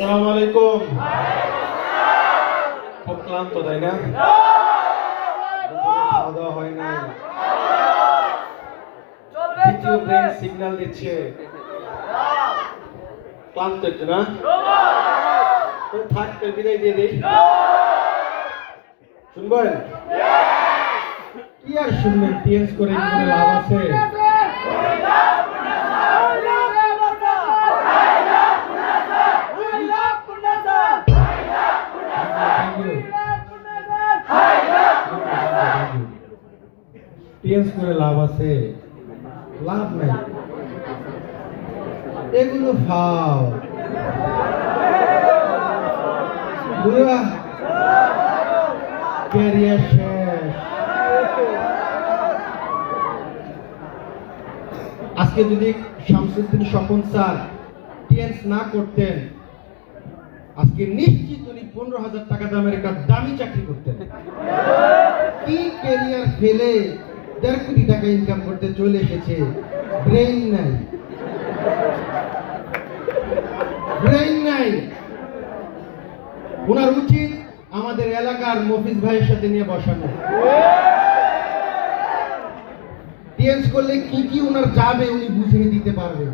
আসসালামু আলাইকুম। খুব ক্লান্ত তাই না? খাওয়া দাওয়া হয় না, দ্বিতীয় ব্রেন সিগন্যাল দিচ্ছে ক্লান্ত একটু না? তো থাকতে বিদায় দিয়ে দিই। শুনবেন কি আর শুনবেন? টিএস করে কোনো লাভ আছে? টিএস করে লাভ আছে? লাভ নাই, এগুলো ফাও পুরা ক্যারিয়ার শেষ। আজকে যদি শামসুদ্দিন স্বপন স্যার টিএস না করতেন, আজকে নিশ্চিত উনি 15,000 টাকা দামের একটা দামি চাকরি করতেন। কি ক্যারিয়ার ফেলে 1.5 কোটি টাকা ইনকাম করতে চলে এসেছে। ব্রেইন নাই, ব্রেইন নাই। ওনার উচিত আমাদের এলাকার মফিজ ভাইয়ের সাথে নিয়ে বসানো। টিএস করলে কি কি ওনার যাবে উনি বুঝিয়ে দিতে পারবেন।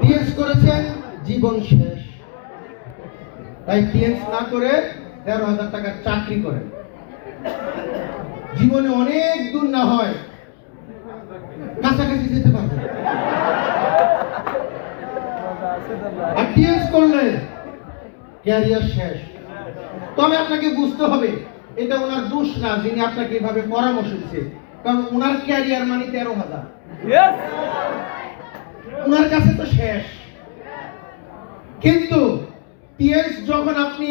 টিএস করেছেন, জীবন শেষ। তাই টিএস না করে 13,000 টাকার চাকরি করেন। জীবনে অনেক দূর না হয় কাছাকাছি যেতে পারবেন। আর টিএস করলে ক্যারিয়ার শেষ। তবে আপনাকে বুঝতে হবে এটা ওনার দোষ না যিনি আপনাকে এভাবে পরামর্শ দিচ্ছে, কারণ ওনার ক্যারিয়ার মানে 13,000। ওনার কাছে তো শেষ। কিন্তু টিএস যখন আপনি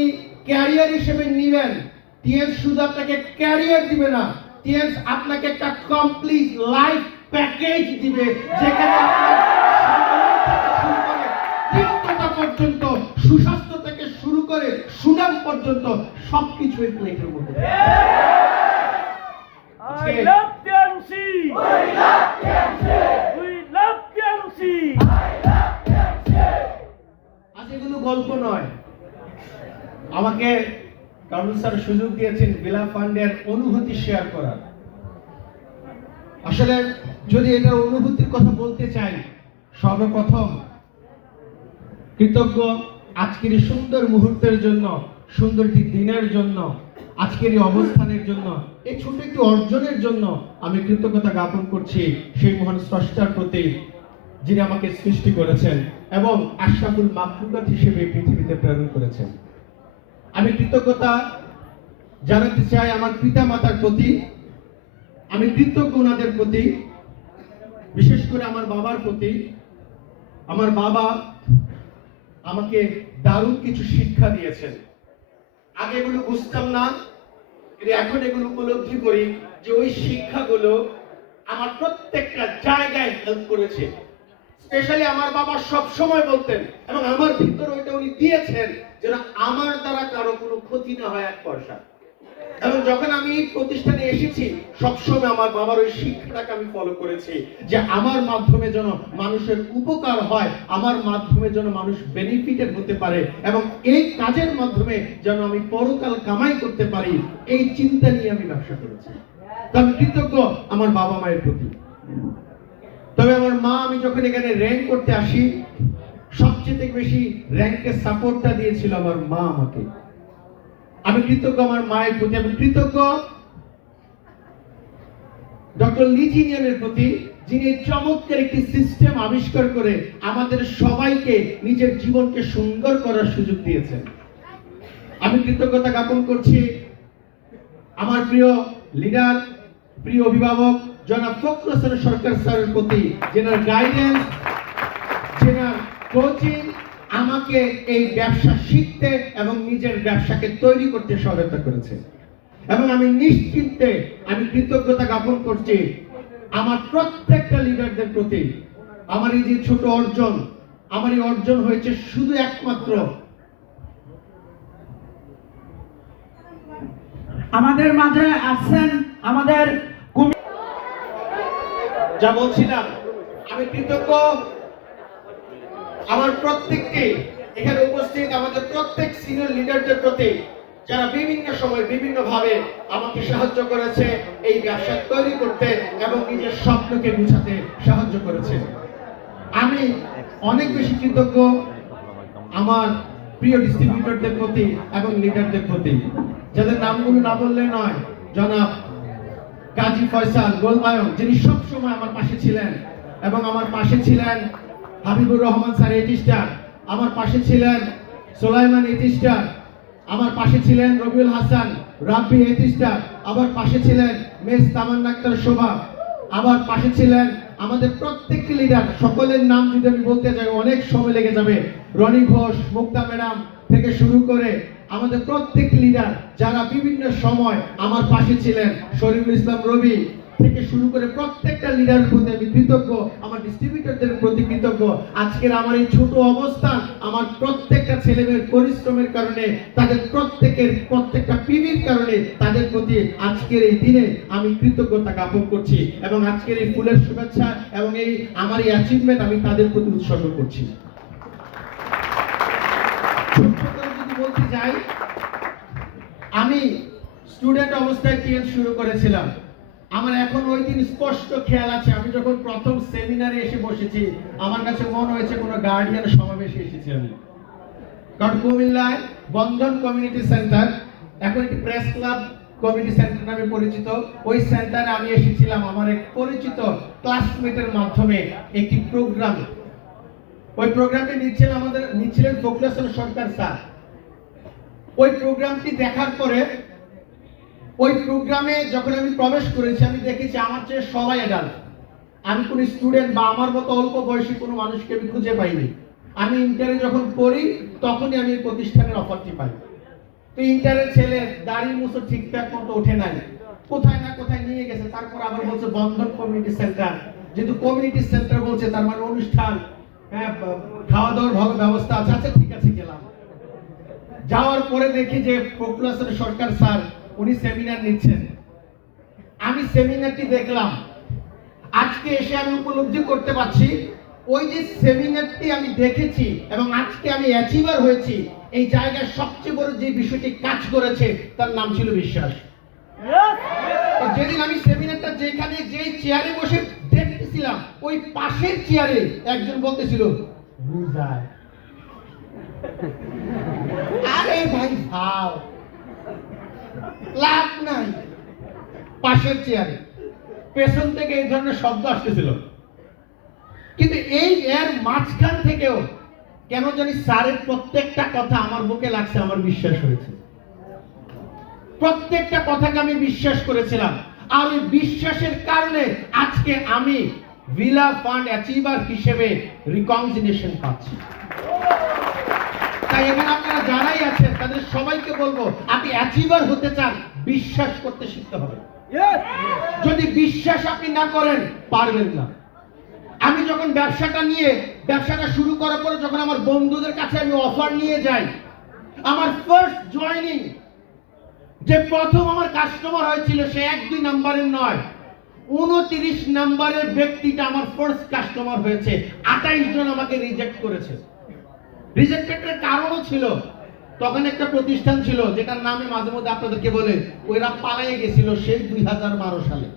ক্যারিয়ার হিসেবে নিবেন, টিএস শুধু আপনাকে ক্যারিয়ার দিবে না, টিএস আপনাকে একটা কমপ্লিট লাইফ প্যাকেজ দিবে, যেখানে আপনার তৃপ্ততা পর্যন্ত, সুস্বাস্থ্য থেকে শুরু করে সুনাম পর্যন্ত সবকিছু এই প্লেটের মধ্যে। আজ এগুলো গল্প নয়। আমাকে কামরুল স্যার সুযোগ দিয়েছেন বিলা ফান্ডের অনুভূতি শেয়ার করার। আসলে যদি এটার অনুভূতির কথা বলতে চাই, সর্বপ্রথম কৃতজ্ঞ আজকের এই সুন্দর মুহূর্তের জন্য, সুন্দর একটি দিনের জন্য, আজকের এই অবস্থানের জন্য, এই ছোট একটি অর্জনের জন্য আমি কৃতজ্ঞতা জ্ঞাপন করছি সেই মহান স্রষ্টার প্রতি, যিনি আমাকে সৃষ্টি করেছেন এবং আশরাফুল মাখলুকাত হিসেবে পৃথিবীতে প্রেরণ করেছেন। আমি কৃতজ্ঞতা জানাতে চাই আমার পিতা মাতার প্রতি। আমি কৃতজ্ঞ ওনাদের প্রতি, বিশেষ করে আমার বাবার প্রতি। আমার বাবা আমাকে দারুণ কিছু শিক্ষা দিয়েছেন। আগে এগুলো বুঝতাম না, কিন্তু এখন এগুলো উপলব্ধি করি যে ওই শিক্ষাগুলো আমার প্রত্যেকটা জায়গায় হেল্প করেছে। স্পেশালি আমার বাবা সব সময় বলতেন, এবং আমার ভিতরে ওইটা উনি দিয়েছেন, যেন আমার দ্বারা কারো কোনো ক্ষতি না হয় এক পয়সা। এবং যখন আমি এই প্রতিষ্ঠানে এসেছি, সবসময় আমার বাবার ওই শিক্ষাটাকে আমি ফলো করেছি, যে আমার মাধ্যমে যেন মানুষের উপকার হয়, আমার মাধ্যমে যেন মানুষ বেনিফিটেড হতে পারে, এবং এই কাজের মাধ্যমে যেন আমি পরকাল কামাই করতে পারি, এই চিন্তা নিয়ে আমি ব্যবসা করেছি। তো আমি কৃতজ্ঞ আমার বাবা মায়ের প্রতি। তবে আমার মা, আমি যখন এখানে র্যাঙ্ক করতে আসি, সবচেয়ে বেশি র্যাঙ্কের সাপোর্টটা দিয়েছিল আমার মা আমাকে। আমি কৃতজ্ঞ আমার মায়ের প্রতি। আমি কৃতজ্ঞ ডক্টর লিজিনিয়ানের প্রতি, যিনি চমৎকার একটি সিস্টেম আবিষ্কার করে আমাদের সবাইকে নিজের জীবনকে সুন্দর করার সুযোগ দিয়েছেন। আমি কৃতজ্ঞতা জ্ঞাপন করছি আমার প্রিয় লিডার, প্রিয় অভিভাবক জনাব ফখরুল হাসান সরকার স্যারের প্রতি, যেনার গাইডেন্স, যেনার কোচিং আমাকে এই ব্যবসা শিখতে এবং নিজের ব্যবসাকে তৈরি করতে সহায়তা করেছে। এবং আমি নিশ্চিন্তে আমি কৃতজ্ঞতা জ্ঞাপন করছি আমার প্রত্যেকটা লিডারদের প্রতি। আমার এই যে ছোট অর্জন, আমার এই অর্জন হয়েছে শুধু একমাত্র আমাদের মাঝে আছেন আমাদের যা বলছিলাম। আমি কৃতজ্ঞ আমার প্রত্যেককে এখানে উপস্থিত আমাদের প্রত্যেক সিনিয়র লিডারদের প্রতি যারা বিভিন্ন সময় বিভিন্ন ভাবে আমাকে সাহায্য করেছে এই ব্যবসা তৈরি করতে এবং নিজের স্বপ্নকে বুঝাতে সাহায্য করেছে। আমি অনেক বেশি কৃতজ্ঞ আমার প্রিয় ডিস্ট্রিবিউটরদের প্রতি এবং লিডারদের প্রতি, যাদের নামগুলো না বললে নয়। জনাব কাজী ফয়সাল গোলবায়ন, যিনি সবসময় আমার পাশে ছিলেন, এবং আমার পাশে ছিলেন হাবিবুর রহমান স্যার 8 স্টার, আমার পাশে ছিলেন সোলাইমান 8 স্টার, আমার পাশে ছিলেন রবিউল হাসান রাব্বি 8 স্টার, আবার পাশে ছিলেন মেস তামান্না আক্তার শোভা, আবার পাশে ছিলেন আমাদের প্রত্যেকটি লিডার। সকলের নাম যদি আমি বলতে যাই অনেক সময় লেগে যাবে। রনি ঘোষ, মুক্তা ম্যাডাম থেকে শুরু করে আমাদের প্রত্যেক লিডার যারা বিভিন্ন সময় আমার পাশে ছিলেন, শরীফুল ইসলাম রবি থেকে শুরু করে প্রত্যেকটা লিডারের প্রতি আমি কৃতজ্ঞ, আমার ডিস্ট্রিবিউটরদের প্রতি কৃতজ্ঞ। আজকের আমার এই ছোট অবস্থান আমার প্রত্যেকটা ছেলেমেয়ের পরিশ্রমের কারণে, তাদের প্রত্যেকটা পিবির কারণে তাদের প্রতি আজকের এই দিনে আমি কৃতজ্ঞতা জ্ঞাপন করছি, এবং আজকের এই ফুলের শুভেচ্ছা এবং এই আমার এই অ্যাচিভমেন্ট আমি তাদের প্রতি উৎসর্গ করছি। ছোট্ট করে যদি বলতে যাই, আমি স্টুডেন্ট অবস্থায় টিএল শুরু করেছিলাম। আমার এখন ওই দিন স্পষ্ট খেয়াল আছে, আমি যখন প্রথম সেমিনারে এসে বসেছি আমার কাছে মনে হয়েছে কোনো গার্ডিয়ান সমাবেশে এসেছি আমি। কারণ কুমিল্লায় বন্ধন কমিউনিটি সেন্টার, এখন একটি প্রেস ক্লাব কমিউনিটি সেন্টার নামে পরিচিত, ওই সেন্টারে আমি এসেছিলাম আমার এক পরিচিত ক্লাসমেটের মাধ্যমে একটি প্রোগ্রাম। ওই প্রোগ্রামটি নিচ্ছিলেন ফখরুল হাসান সরকার স্যার। ওই প্রোগ্রামটি দেখার পরে ওই প্রোগ্রামে যখন আমি প্রবেশ করেছি আমি দেখেছি আমার চেয়ে সবাই অ্যাডাল্ট। আমি কোনো স্টুডেন্ট বা আমার মতো অল্প বয়সী কোনো মানুষকে আমি খুঁজে পাইনি। আমি ইন্টারে যখন পড়ি তখনই আমি এই প্রতিষ্ঠানের অফারটি পাই। তো ইন্টারের ছেলে দাড়ি মুছো ঠিকঠাক মতো ওঠে নাই, কোথায় না কোথায় নিয়ে গেছে, তারপর আবার বলছে বন্ধন কমিউনিটি সেন্টার। যেহেতু কমিউনিটি সেন্টার বলছে তার মানে অনুষ্ঠান, হ্যাঁ, খাওয়া দাওয়ার ভালো ব্যবস্থা আছে। আচ্ছা ঠিক আছে, গেলাম। যাওয়ার পরে দেখি যে ফখরুল হাসান সরকার স্যার উনি সেমিনার নিচ্ছেন। আমি সেমিনারটি দেখলাম। আজকে এসে আমি উপলব্ধি করতে পারছি ওই যে সেমিনারটি আমি দেখেছি এবং আজকে আমি অ্যাচিভার হয়েছি, এই জায়গায় সবচেয়ে বড় যে বিষয়টি কাজ করেছে তার নাম ছিল বিশ্বাস। তো যেদিন আমি সেমিনারটা যেখানে যেই চেয়ারে বসে দেখতেছিলাম ওই পাশের চেয়ারে একজন বলতেছিল বুঝায়। আরে ভাই ভাও, লাভ নাই। পাশের চেয়ারে পেছন থেকে এই ধরনের শব্দ আসতেছিল, কিন্তু এর মাঝখান থেকেও কেন জানি স্যারের প্রত্যেকটা কথা আমার বুকে লাগছে, আমার বিশ্বাস হয়েছে। প্রত্যেকটা কথাকে আমি বিশ্বাস করেছিলাম, আর ওই বিশ্বাসের কারণে আজকে আমি ভিলা ফান্ড অ্যাচিভার হিসেবে রিকগনিশন পাচ্ছি। তাই এখানে আপনারা যারাই আছেন তাদের সবাইকে বলবো, আপনি অ্যাচিভার হতে চান, বিশ্বাস করতে শিখতে হবে। যদি বিশ্বাস আপনি না করেন পারবেন না। আমি যখন ব্যবসাটা শুরু করার পরে যখন আমার বন্ধুদের কাছে আমি অফার নিয়ে যাই, আমার ফার্স্ট জয়েনিং যে প্রথম আমার কাস্টমার হয়েছিল সে 1-2 নাম্বারের নয়, 29 নাম্বারের ব্যক্তিটা আমার ফার্স্ট কাস্টমার হয়েছে। 28 জন আমাকে রিজেক্ট করেছে। রিজেক্টের কারণও ছিল তখন একটা প্রতিষ্ঠান ছিল যেটার নামে মাঝে মধ্যে আপনাদেরকে বলে, ওইরা পালিয়ে গেছিল সেই 2012 সালে।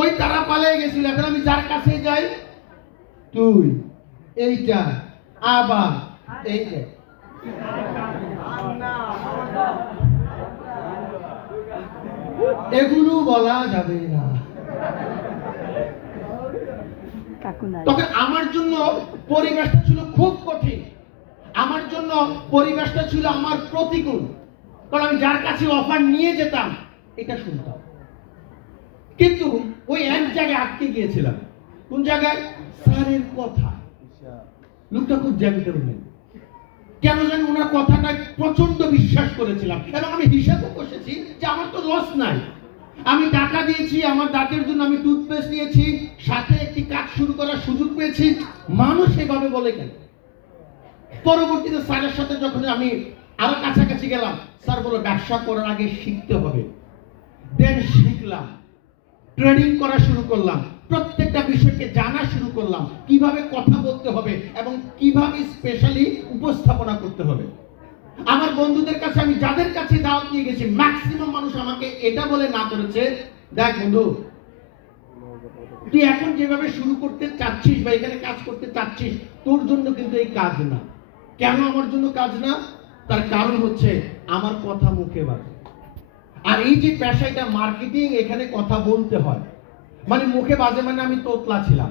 ওই তারা পালিয়ে গেছিল। এখন আমি যার কাছে যাই, তুই এইটা আবার এইটা, এগুলো বলা যাবে না। তখন আমার জন্য পরিবেশটা ছিল খুব কঠিন, আমার জন্য পরিবেশটা ছিল আমার প্রতিকূল। কারণ আমি যার কাছে অফার নিয়ে যেতাম এটা শুনতাম, কিন্তু ওই এক জায়গায় আটকে গিয়েছিলাম। কোন জায়গায়? স্যারের কথা। লোকটা খুব জেন্টলম্যান, কেন জানি ওনার কথাটা প্রচন্ড বিশ্বাস করেছিলাম, এবং আমি হিসাবে বসেছি যে আমার তো লস নাই। আমি টাকা দিয়েছি, আমার দাঁতের জন্য আমি টুথপেস্ট নিয়েছি, সাথে একটি কাজ শুরু করার সুযোগ পেয়েছি। মানুষ এভাবে বলে কেন? পরবর্তীতে স্যারের সাথে যখন আমি আরো কাছাকাছি গেলাম, স্যার বলল ব্যবসা করার আগে শিখতে হবে। দেন শিখলাম, ট্রেডিং করা শুরু করলাম। প্রত্যেকটা বিষয়কে জানা শুরু করলাম, কিভাবে কথা বলতে হবে এবং কিভাবে স্পেশালি উপস্থাপনা করতে হবে। আমার বন্ধুদের কাছে আমি যাদের কাছে দাওয়াত নিয়ে গেছি, ম্যাক্সিমাম মানুষ আমাকে এটা বলে না করেছে, দেখ বন্ধু, তুই এখন যেভাবে শুরু করতে চাচ্ছিস বা এখানে কাজ করতে চাচ্ছিস, তোর জন্য কিন্তু এই কাজ না। কেন আমার জন্য কাজ না? তার কারণ হচ্ছে আমার কথা মুখে বাজে। আর এই যে পেশাটা মার্কেটিং, এখানে কথা বলতে হয়, মানে মুখে বাজে মানে আমি তোতলা ছিলাম।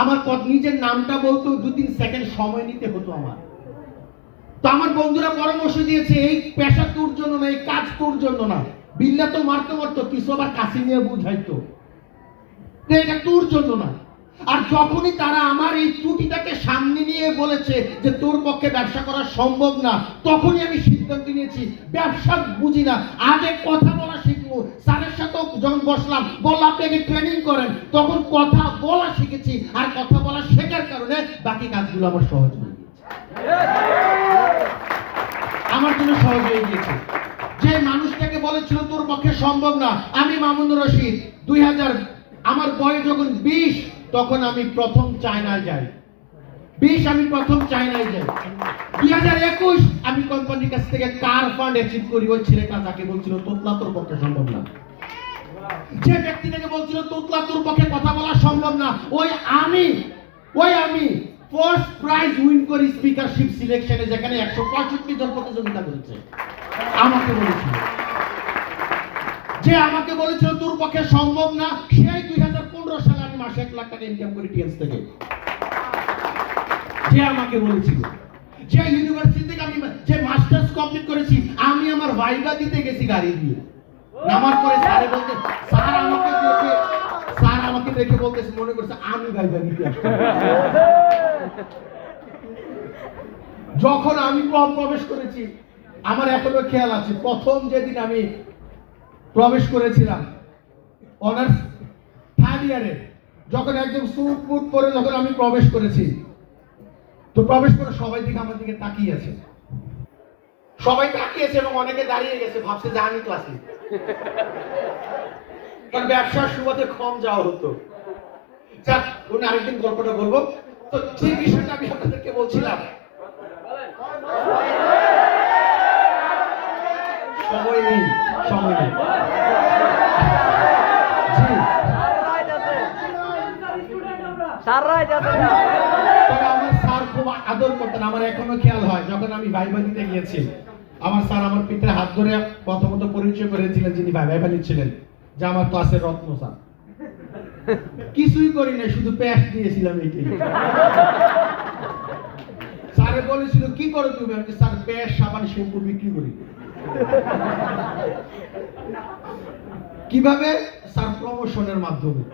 আমার নিজের নামটা বলতে 2-3 সেকেন্ড সময় নিতে হতো আমার। তো আমার বন্ধুরা পরামর্শ দিয়েছে, এই পেশা তোর জন্য না, এই কাজ তোর জন্য না। বিল্লা তো মারতে মারতো, কিছু আবার কাশি নিয়ে বুঝাইতো, এটা তোর জন্য না। আর যখনই তারা আমার এই ত্রুটিটাকে সামনে নিয়ে বলেছে যে তোর পক্ষে ব্যবসা করা সম্ভব না, তখনই আমি সিদ্ধান্ত নিয়েছি ব্যবসা বুঝি না, আগে কথা বলা শিখবো। স্যারের সাথেও যখন বললাম আপনি আগে ট্রেনিং করেন, তখন কথা বলা শিখেছি। আর কথা বলা শেখার কারণে বাকি কাজগুলো আমার সহজ হয়ে গেছে, আমার জন্য সহজ হয়ে গিয়েছে। যে মানুষটাকে বলেছিল তোর পক্ষে সম্ভব না, আমি মামুনুর রশিদ, 2000 আমার বয়স যখন 20, তখন আমি প্রথম চায়নায় যাই। 20 আমি প্রথম চায়নায় যাই। 2021 আমি কোম্পানির কাছ থেকে কার ফান্ড অ্যাচিভ করি। ওই ছেলেটা যাকে বলছিল তোতলা তোর পক্ষে সম্ভব না, যে ব্যক্তিটাকে বলছিল তোতলা তোর পক্ষে কথা বলা সম্ভব না, ওই আমি ফার্স্ট প্রাইজ উইন করি স্পিকারশিপ সিলেকশনে, যেখানে 165 জন প্রতিযোগিতা করেছে। আমাকে বলেছিল, যে আমাকে বলেছিল তোর পক্ষে সম্ভব না, সেই 2015 সালে আমি মাসে 1 লাখ টাকা ইনকাম করি টিএনস থেকে। যে আমাকে বলেছিল, যে ইউনিভার্সিটি থেকে আমি যে মাস্টার্স কমপ্লিট করেছি, আমি আমার ভাইবা দিতে গেছি গাড়ি দিয়ে। নামার পরে স্যার আমাকে দেখে বলতেছে, মনে করছে আমি ভাইবা দিতে আসছি। যখন আমি প্রবেশ করেছি, আমার এখনো খেয়াল আছে, প্রথম যেদিন আমি প্রবেশ করেছিলাম অনার্স 3rd ইয়ারে, যখন একদম স্যুট বুট পরে যখন আমি প্রবেশ করেছি, তো প্রবেশ করে সবাই দিকে আমার দিকে তাকিয়ে আছে, সবাই তাকিয়েছে এবং অনেকে দাঁড়িয়ে গেছে, ভাবছে যে আমি ক্লাসে। কারণ ব্যবসার সুবাদে কম যাওয়া হতো। যাক, উনি আরেকদিন গল্পটা বলবো। তো যে বিষয়টা আমি আপনাদেরকে বলছিলাম, সময় নেই। আমার স্যার খুব আদর করতেন, আমার এখনো খেয়াল হয়, যখন আমি ভাইবা দিতে গিয়েছি, আমার স্যার আমার পিঠে হাত ধরে প্রথমত পরিচয় করেছিলেন যিনি ভাইবা নিচ্ছিলেন, যে আমার ক্লাসের রত্ন স্যার। কিছুই করি না, শুধু প্যাস দিয়েছিলাম এইটাই। স্যারে বলেছিল কি করো তুমি? আমি স্যার প্যাস, সাবান, শ্যাম্পু বিক্রি করি। কিভাবে? স্যার প্রমোশনের মাধ্যমে।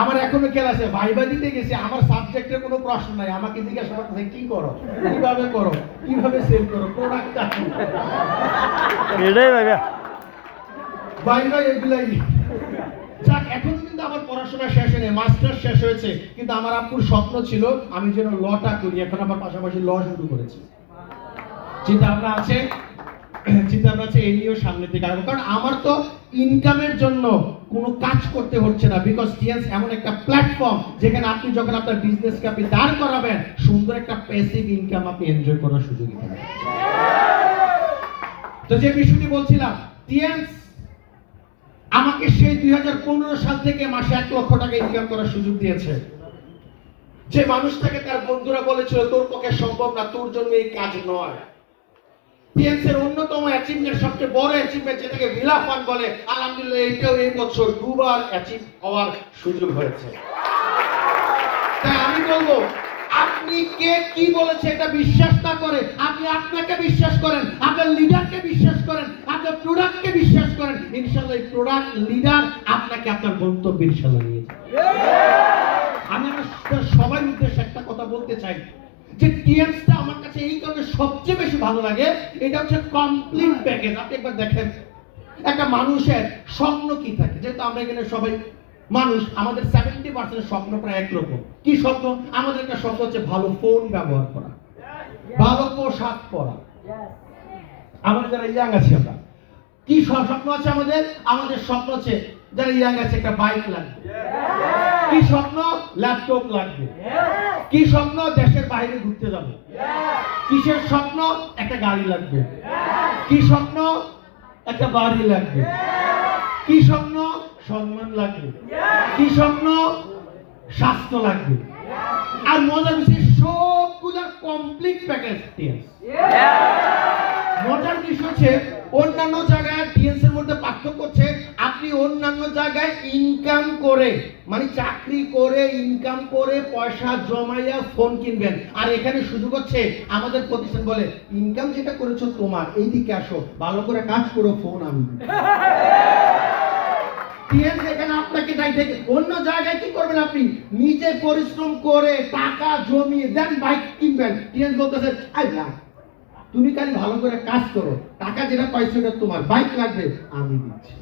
আমার এখনো খেয়াল আছে, ভাইবা দিতে গেছে, আমার সাবজেক্টের কোনো প্রশ্ন নাই, আমাকে জিজ্ঞাসা করতে কি করো, কিভাবে করো, কিভাবে সেল করো, প্রোডাক্টটা কি, এটাই ভাইবা ভাইবা এগুলাই। যাক, এখন কিন্তু আমার পড়াশোনা শেষ হয়নি, মাস্টার শেষ হয়েছে, কিন্তু আমার আপুর স্বপ্ন ছিল আমি যেন লটা করি। এখন আমার পাশাপাশি ল শুরু করেছি। চিন্তা ভাবনা আছে এই নিয়েও সামনে থেকে আসবো, কারণ আমার তো ইনকামের জন্য কোনো কাজ করতে হচ্ছে না, বিকজ টিএনস এমন একটা প্ল্যাটফর্ম যেখানে আপনি যখন আপনার বিজনেসকে আপনি দাঁড় করাবেন, সুন্দর একটা প্যাসিভ ইনকাম আপনি এনজয় করার সুযোগ পাবেন। তো যে বিষয়টি বলছিলাম, টিএনস আমাকে সেই 2015 সাল থেকে মাসে 1 লক্ষ টাকা ইনকাম করার সুযোগ দিয়েছে। যে মানুষটাকে তার বন্ধুরা বলেছিল তোর পক্ষে সম্ভব না, তোর জন্য এই কাজ নয়, টিএনসের অন্যতম অ্যাচিভমেন্ট, সবচেয়ে বড় অ্যাচিভমেন্ট যেটাকে ভিলা ফান্ড বলে, আলহামদুলিল্লাহ এইটাও এই বছর 2 বার অ্যাচিভ হওয়ার সুযোগ হয়েছে। তাই আমি বলবো, আপনি কে কি বলেছে এটা বিশ্বাস না করে আপনি আপনাকে বিশ্বাস করেন, আপনার লিডারকে বিশ্বাস করেন, আপনার প্রোডাক্টকে বিশ্বাস করেন, ইনশাআল্লাহ এই প্রোডাক্ট লিডার আপনাকে আপনার গন্তব্যে ইনশাআল্লাহ নিয়ে যাবে। আমি আমার সবার উদ্দেশ্যে একটা কথা বলতে চাই, যে টিএনসটা আমার কাছে এই কারণে সবচেয়ে বেশি ভালো লাগে, এটা হচ্ছে কমপ্লিট প্যাকেজ। আপনি একবার দেখেন একটা মানুষের স্বপ্ন কি থাকে, যেহেতু আমরা এখানে সবাই মানুষ, আমাদের 70% স্বপ্ন প্রায় একরকম। কি স্বপ্ন? আমাদের একটা স্বপ্ন হচ্ছে ভালো ফোন ব্যবহার করা, ভালো পোশাক পরা। আমাদের যারা ইয়াং আছে, আমরা কি স্বপ্ন আছে আমাদের? আমাদের স্বপ্ন আছে যারা ইয়াং আছে একটা বাইক লাগবে, কি স্বপ্ন? ল্যাপটপ লাগবে। কি স্বপ্ন? দেশের বাইরে ঘুরতে যাবো। কিসের স্বপ্ন? একটা গাড়ি লাগবে। কি স্বপ্ন? একটা বাড়ি লাগবে। কি স্বপ্ন? সম্মান লাগবে। কি স্বপ্ন? স্বাস্থ্য লাগবে। আর মজার বিষয় সবগুলা কমপ্লিট প্যাকেজ টিএস। মজার বিষয় হচ্ছে অন্যান্য জায়গায় টিএস এর মধ্যে পার্থক্য হচ্ছে আপনি অন্যান্য জায়গায় ইনকাম করে মানে চাকরি করে ইনকাম করে পয়সা জমাইয়া ফোন কিনবেন, আর এখানে সুযোগ হচ্ছে আমাদের প্রতিষ্ঠান বলে ইনকাম যেটা করেছো তোমার, এইদিকে আসো, ভালো করে কাজ করো, ফোন আমি দিব। টিএস এখানে আপনাকে তাই থেকে অন্য জায়গায় কি করবেন? আপনি নিজে পরিশ্রম করে টাকা জমিয়ে দেন বাইক কিনবেন। টিএস বলতেছে আই না, তুমি খালি ভালো করে কাজ করো, টাকা যেটা পাইছো এটা তোমার, বাইক লাগবে আমি দিচ্ছি।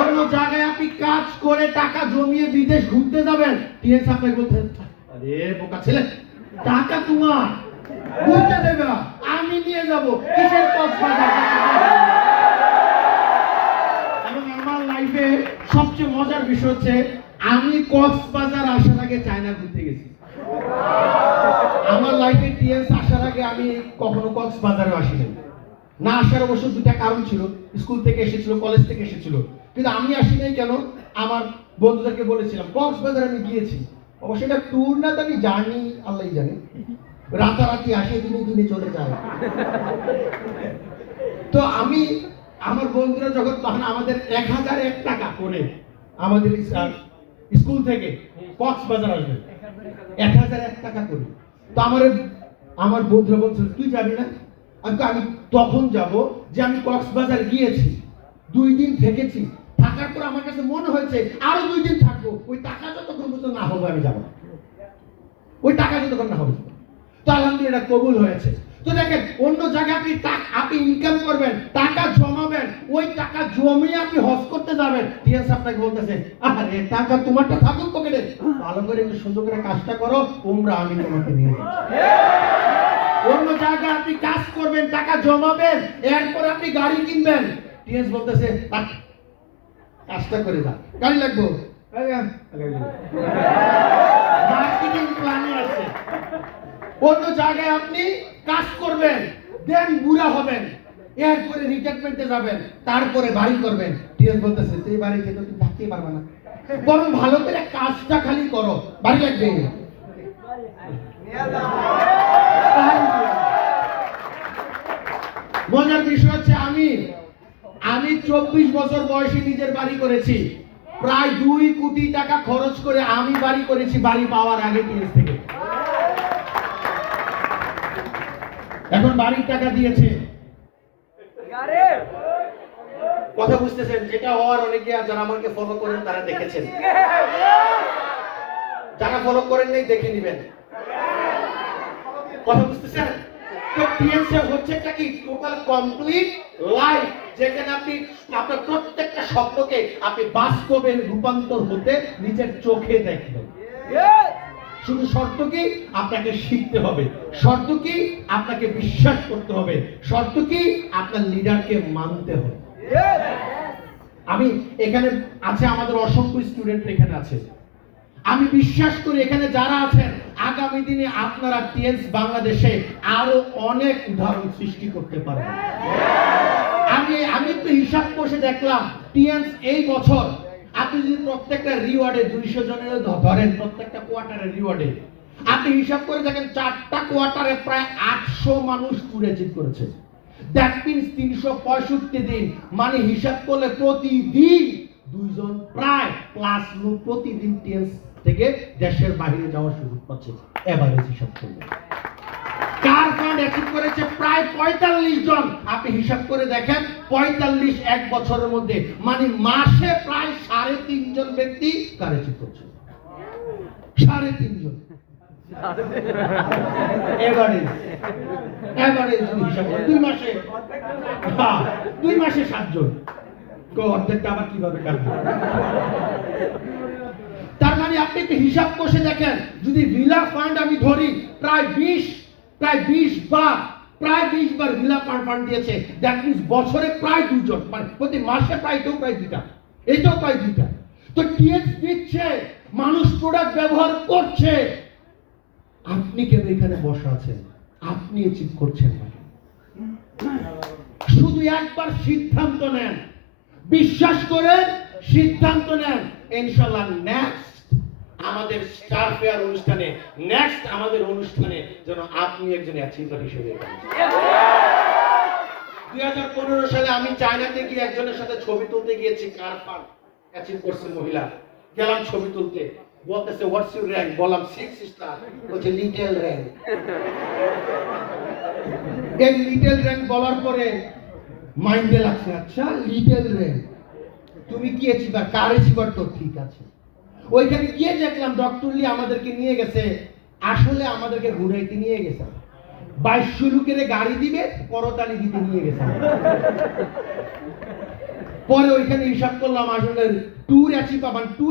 অন্য জায়গায় আপনি কাজ করে টাকা জমিয়ে বিদেশ ঘুরতে যাবেন, টিএস আপনাকে বলতেছে আরে বোকা ছেলে, টাকা তোমার, ঘুরতে দেবে না, আমি নিয়ে যাব। কিসের কক্সবাজার? এবং আমার লাইফে সবচেয়ে মজার বিষয় হচ্ছে আমি কক্সবাজার আসার আগে চায়না ঘুরতে গেছি। আমার লাইফে টিএস আসার আগে আমি কখনো কক্সবাজারে আসিনি। না আসার অবশ্য দুটা কারণ ছিল, স্কুল থেকে এসেছিল, কলেজ থেকে এসেছিল, কিন্তু আমি আসি নাই কেন? আমার বন্ধুদেরকে বলেছিলাম কক্সবাজার আমি গিয়েছি, অবশ্য এটা ট্যুর না, আমি জানি, আল্লাহই জানে, রাতারাতি আসে দিনে দিনে চলে যায়। তো আমি আমার বন্ধুরা যখন তখন আমাদের 1001 টাকা করে আমাদের স্কুল থেকে কক্সবাজার আসবে, 1001 টাকা করে। তো আমার বন্ধুরা বলছিল তুই যাবি না? আমি তখন যাব যে আমি কক্সবাজার গিয়েছি, 2 দিন থেকেছি, থাকার পর আমার কাছে মনে হয়েছে আরো 2 দিন থাকবো, ওই টাকা যতক্ষণ পর্যন্ত না হবে আমি যাব না, ওই টাকা যতক্ষণ না হবে। তো আলহামদুলিল্লাহ কবুল হয়েছে। তো দেখেন অন্য জায়গায় আপনি ইনকাম করবেন, টাকা জমাবেন, ওই টাকা জমিয়ে আপনি হজ করতে যাবেন, টিএস আপনাকে বলতেছে আরে টাকা তোমারটা থাকুক পকেটে, ভালো করে একটু সুন্দর করে কাজটা করো, উমরা আমি তোমাকে নিয়ে যাচ্ছি। অন্য জায়গায় আপনি কাজ করবেন, টাকা জমাবেন, এরপর আপনি গাড়ি কিনবেন, টিএস বলতেছে কাজটা করে যা, গাড়ি লাগবে, মার্কেটিং প্ল্যানে আছে। অন্য জায়গায় আপনি কাজ করবেন, দেন বুড়া হবেন, এরপরে রিটায়ারমেন্টে যাবেন, তারপরে বাড়ি করবেন, টিএস বলতেছে তুই বাড়িতে তো তুই থাকতেই পারবে না, বরং ভালো করে কাজটা খালি করো, বাড়ি লাগবে। মজার বিষয় হচ্ছে আমি 24 বছর বয়সে নিজের বাড়ি করেছি, প্রায় 2 কোটি টাকা খরচ করে আমি বাড়ি করেছি, বাড়ি পাওয়ার আগে টিএস থেকে। এখন বাড়ির টাকা দিয়েছে, কথা বুঝতেছেন? যেটা হওয়ার অনেকে যারা আমাকে ফলো করেন তারা দেখেছেন, যারা ফলো করেন নাই দেখে নেবেন, কথা বুঝতেছেন? তো টিএসএ হচ্ছে একটা কি টোটাল কমপ্লিট লাইফ, যেখানে আপনি আপনার প্রত্যেকটা স্বপ্নকে আপনি বাস্তবে রূপান্তর হতে নিজের চোখে দেখবেন। শুধু শর্ত কি? আপনাকে শিখতে হবে, শর্ত কি? আপনাকে বিশ্বাস করতে হবে, শর্ত কি? আপনার লিডারকে মানতে হবে। আমি এখানে আছে আমাদের অসংখ্য স্টুডেন্ট এখানে আছে, আমি বিশ্বাস করি এখানে যারা আছেন আগামী দিনে আপনারা টিএস বাংলাদেশে আরো অনেক উদাহরণ সৃষ্টি করতে পারবেন। আমি একটু হিসাব করে দেখলাম টিএস এই বছর আপনি যদি প্রত্যেকটা রিওয়ার্ডে 200 জনের ধরেন, প্রত্যেকটা কোয়ার্টারের রিওয়ার্ডে আপনি হিসাব করে দেখেন 4টা কোয়ার্টারে প্রায় 800 মানুষ ট্যুরে জিত করেছে। দ্যাট মিন্স 365 দিন, মানে হিসাব করলে প্রতিদিন 2 জন প্রায় প্লাস লোক প্রতিদিন টিএস থেকে দেশের বাইরে যাওয়ার সুযোগ পাচ্ছে। এভারেজ হিসাব করলে কার ফান্ড অ্যাচিভ করেছে প্রায় 45 জন। আপনি হিসাব করে দেখেন 45 এক বছরের মধ্যে, মানে মাসে প্রায় 3.5 জন ব্যক্তি কার অ্যাচিভ করছে, 3.5 জন। এভারেজ হিসাব করে 2 মাসে 7 জন, অর্ধেকটা আবার কিভাবে কাটবে? তার মানে আপনি একটু হিসাব কষে দেখেন, যদি ভিলা ফান্ড আমি ধরি প্রায় 20 বার ভিলা ফান্ড দিয়েছে, দ্যাট মিন্স বছরে প্রায় 2 জন, মানে প্রতি মাসে প্রায় 2টা, এটাও প্রায় 2টা। তো টিএক্স দিচ্ছে, মানুষ প্রোডাক্ট ব্যবহার করছে, আপনি কেন এখানে বসে আছেন? আপনি অ্যাচিভ করছেন না। শুধু একবার সিদ্ধান্ত নেন, বিশ্বাস করেন, সিদ্ধান্ত নেন, ইনশাআল্লাহ নেক্সট আমাদের স্টার ফেয়ার অনুষ্ঠানে, নেক্সট আমাদের অনুষ্ঠানে যেন আপনি একজন অ্যাচিভার হিসেবে এখানে। 2015 সালে আমি চায়নাতে গিয়ে একজনের সাথে ছবি তুলতে গিয়েছি, কার ফান্ড অ্যাচিভ করছে মহিলা। গেলাম ছবি তুলতে, বলতেছে হোয়াটস ইউর র্যাঙ্ক, বললাম 6 স্টার, বলছে লিটল র্যাঙ্ক। এই লিটল র্যাঙ্ক বলার পরে মাইন্ডে লাগছে, আচ্ছা লিটল র্যাঙ্ক, তুমি কি অ্যাচিভার, কার অ্যাচিভার? তো ঠিক আছে। ওইখানে গিয়ে দেখলাম ডক্টর লি আমাদেরকে নিয়ে গেছে, আসলে আমাদেরকে ঘুরাইতে নিয়ে গেছে, 2200 লোকের গাড়ি দিবে, করতালি দিতে নিয়ে গেছে। পরে ওইখানে হিসাব করলাম, আসলে ট্যুর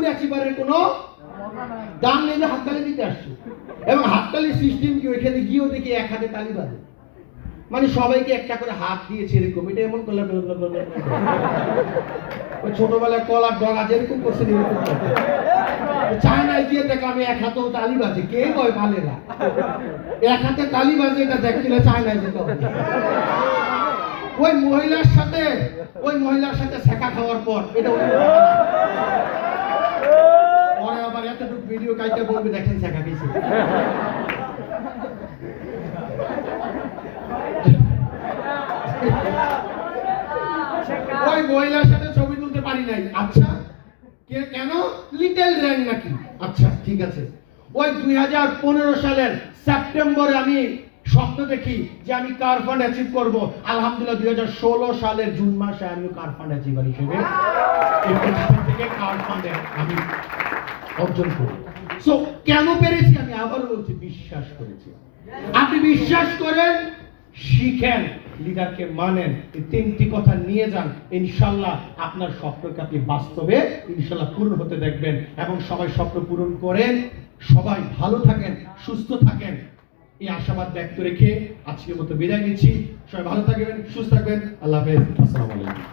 অ্যাচিভারের কোনো দাম নেই, যে হাততালি দিতে আসছে। এবং হাততালির সিস্টেম কি, ওইখানে গিয়েও দেখি এক হাতে তালি বাজে, মানে সবাইকে একটা করে হাত দিয়েছে এরকম। এটা এমন করলাম ছোটবেলায় কলার ডগা যেরকম করছে এরকম। চায়নায় গিয়ে দেখলাম এক হাতেও তালি বাজে, কে কয় পালে না, এক হাতে তালি বাজে, এটা দেখলে চায়নায় যেতে হবে। ওই মহিলার সাথে শেখা খাওয়ার পর এটা পরে আবার এতটুকু ভিডিও কাইতে বলবে, দেখেন শেখা খেয়েছে। ওই মহিলার সাথে ছবি তুলতে পারি নাই। আচ্ছা কেন? লিটল র্যাঙ্ক নাকি? আচ্ছা ঠিক আছে। ওই 2015 সালের সেপ্টেম্বরে আমি স্বপ্ন দেখি যে আমি কার ফান্ড অ্যাচিভ করব। আলহামদুলিল্লাহ 2016 সালের জুন মাসে আমি কার ফান্ড অ্যাচিভার হিসেবে এই প্রতিষ্ঠান থেকে কার ফান্ড আমি অর্জন করি। সো কেন পেরেছি? আমি আবারও বলছি, বিশ্বাস করেছি। আপনি বিশ্বাস করেন, শিখেন, লিডারকে মানেন, এই 3টি কথা নিয়ে যান, ইনশাআল্লাহ আপনার স্বপ্নকে আপনি বাস্তবে ইনশাআল্লাহ পূরণ হতে দেখবেন। এবং সবাই স্বপ্ন পূরণ করেন, সবাই ভালো থাকেন, সুস্থ থাকেন, এই আশাবাদ ব্যক্ত রেখে আজকের মতো বিদায় নিচ্ছি। সবাই ভালো থাকবেন, সুস্থ থাকবেন। আল্লাহ হাফেজ। আসসালামু আলাইকুম।